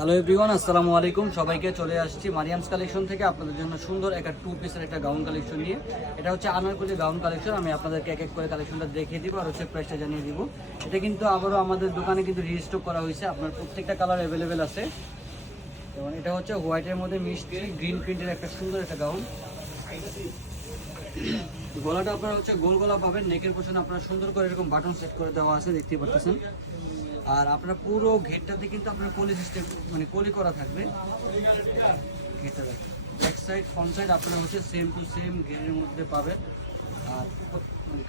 Hello everyone, আসসালামু আলাইকুম। সবাইকে চলে আসছি মারিয়ামস কালেকশন থেকে আপনাদের জন্য সুন্দর একটা 2 পিসের একটা গাউন কালেকশন নিয়ে। এটা হচ্ছে আনারকলি গাউন কালেকশন। আমি আপনাদেরকে এক এক করে কালেকশনটা দেখিয়ে দিব আর হচ্ছে প্রাইসটা জানিয়ে দিব। এটা কিন্তু আবারও আমাদের দোকানে কিন্তু রিস্টক করা হয়েছে, আপনার প্রত্যেকটা কালার অ্যাভেলেবেল আছে। এবং এটা হচ্ছে হোয়াইটের মধ্যে মিষ্টি গ্রিন প্রিন্টের একটা সুন্দর একটা গাউন। গলাটা আপনারা হচ্ছে গোল গলা পাবেন, নেকের পোর্শন আপনারা সুন্দর করে এরকম বাটন সেট করে দেওয়া আছে, দেখতেই পাচ্ছেন। আর আপনার পুরো ঘেরটাতে কিন্তু আপনার কলি সিস্টেম মানে কলি করা থাকবে। ঘেরটা ব্যাক সাইড ফ্রন্ট সাইড আপনারা হচ্ছে সেম টু সেম ঘেরের মধ্যে পাবেন। আর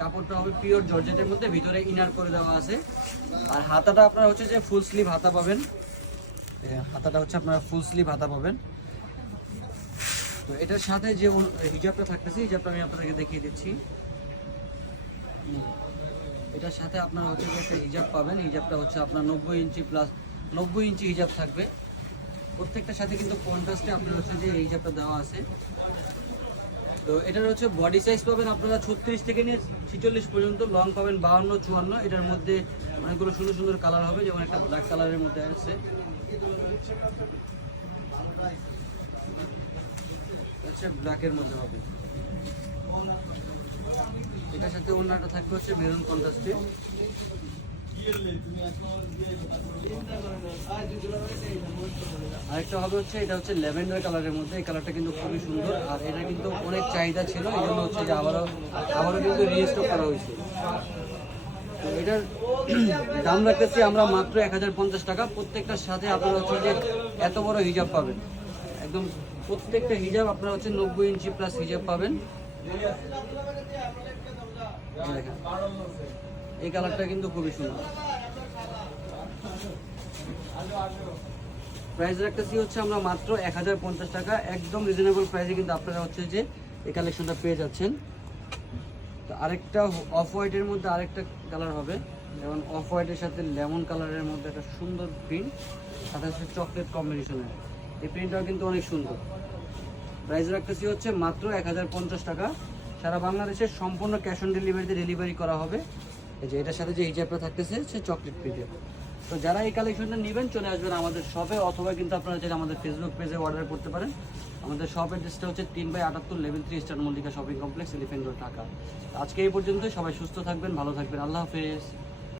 কাপড়টা হবে পিওর জর্জেটের মধ্যে, ভিতরে ইনার করে দেওয়া আছে। আর হাতাটা আপনারা হচ্ছে যে ফুল স্লিভ হাতা পাবেন। হাতাটা হচ্ছে আপনারা ফুল স্লিভ হাতা পাবেন। তো এটার সাথে যে হিজাবটা থাকতেছে, হিজাবটা আমি আপনাদেরকে দেখিয়ে দিচ্ছি। এটার সাথে আপনারা হচ্ছে যে একটা হিজাব পাবেন। হিজাবটা হচ্ছে আপনার 90 ইঞ্চি প্লাস 90 ইঞ্চি হিজাব থাকবে। প্রত্যেকটার সাথে কিন্তু কন্ট্রাস্টে আপনার হচ্ছে যে এই হিজাবটা দেওয়া আছে। তো এটার হচ্ছে বডি সাইজ পাবেন আপনারা 36 থেকে নিয়ে 46 পর্যন্ত, লং পাবেন 52, 54। এটার মধ্যে অনেকগুলো সুন্দর সুন্দর কালার হবে, যেমন একটা ব্ল্যাক কালারের মধ্যে আছে, হচ্ছে ব্ল্যাকের মধ্যে হবে। এটার সাথে অন্যটা থাকবে হচ্ছে মেরুন কন্ট্রাস্টে। আরেকটা হবে হচ্ছে এটা হচ্ছে ল্যাভেন্ডার কালারের মধ্যে। এই কালারটা কিন্তু খুবই সুন্দর, আর এটা কিন্তু অনেক চাহিদা ছিল, এই জন্য হচ্ছে যে আবারও কিন্তু রিস্টক করা হয়েছে। তো এটার দাম রাখতেছি আমরা মাত্র 1050 টাকা। প্রত্যেকটার সাথে আপনারা হচ্ছে যে এত বড় হিজাব পাবেন, একদম প্রত্যেকটা হিজাব আপনারা হচ্ছে 90 ইঞ্চি প্লাস হিজাব পাবেন। দেখেন এই কালারটা কিন্তু খুবই সুন্দর। প্রাইস রাখতেছি হচ্ছে আমরা মাত্র 1050 টাকা, একদম রিজনেবল প্রাইসে কিন্তু আপনারা হচ্ছে যে এই কালেকশনটা পেয়ে যাচ্ছেন। তো আরেকটা অফ হোয়াইটের মধ্যে আরেকটা কালার হবে, যেমন অফ হোয়াইটের সাথে লেমন কালারের মধ্যে একটা সুন্দর প্রিন্ট, সাথে হচ্ছে চকলেট কম্বিনেশনের। এই প্রিন্টটাও কিন্তু অনেক সুন্দর। প্রাইস রাখতেছি হচ্ছে মাত্র 1050 টাকা। সারা বাংলাদেশের সম্পূর্ণ ক্যাশ অন ডেলিভারিতে ডেলিভারি করা হবে। এই যে এটার সাথে যে হিজাবটা থাকতেছে সে চকলেট প্রিন্টের। তো যারা এই কালেকশনটা নেবেন চলে আসবেন আমাদের শপে, অথবা কিন্তু আপনারা চাইলে আমাদের ফেসবুক পেজে অর্ডার করতে পারেন। আমাদের শপ অ্যাড্রেসটা হচ্ছে 3/78 level 3 star Mallika shopping complex, elephant road, Dhaka. আজকে এই পর্যন্তই। সবাই সুস্থ থাকবেন, ভালো থাকবেন। আল্লাহ হাফেজ।